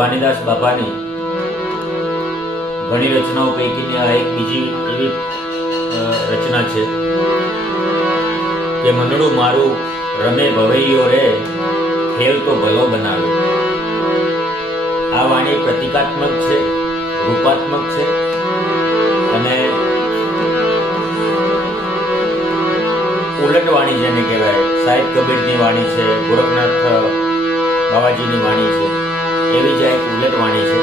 ભવાનીદાસ બાપાની ઘણી રચનાઓ પૈકીની આ એક બીજી એવી રચના છે કે મનડું મારું રમે ભવૈયો રે ખેલ તો ભલો બનાવે. આ વાણી પ્રતિકાત્મક છે, રૂપાત્મક છે અને ઉલટ વાણી જેને કહેવાય, સાહેબ કબીરની વાણી છે, ગોરખનાથ બાવાજીની વાણી છે, એવી જ એક ઉલટ વાણી છે.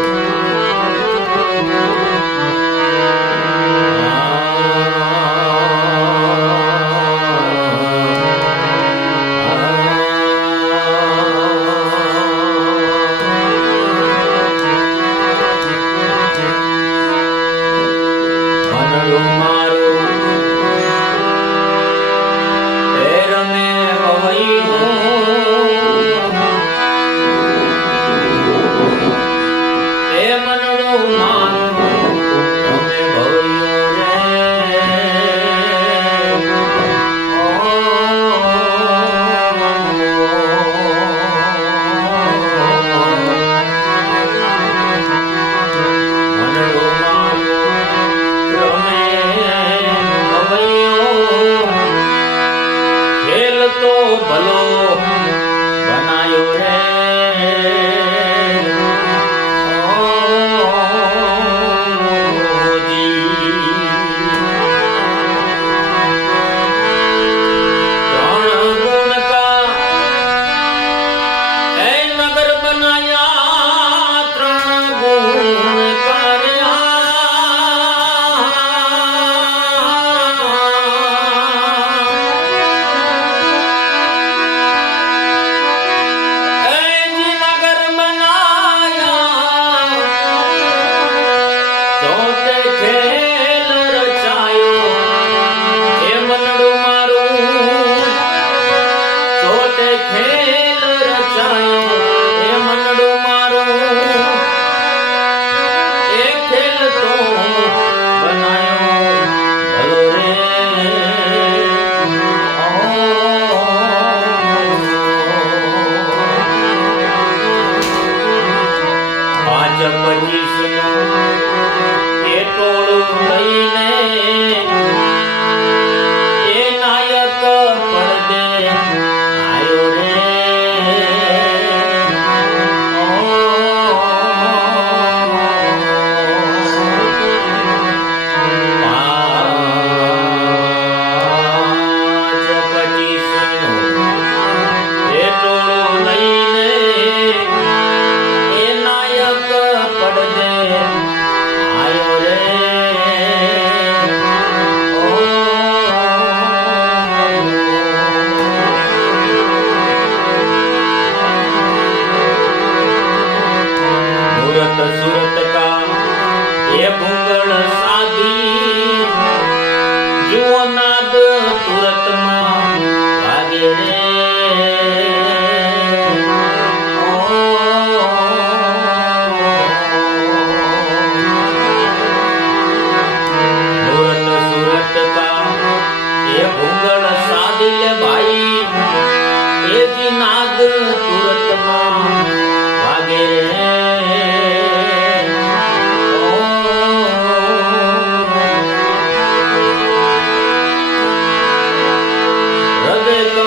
Radhe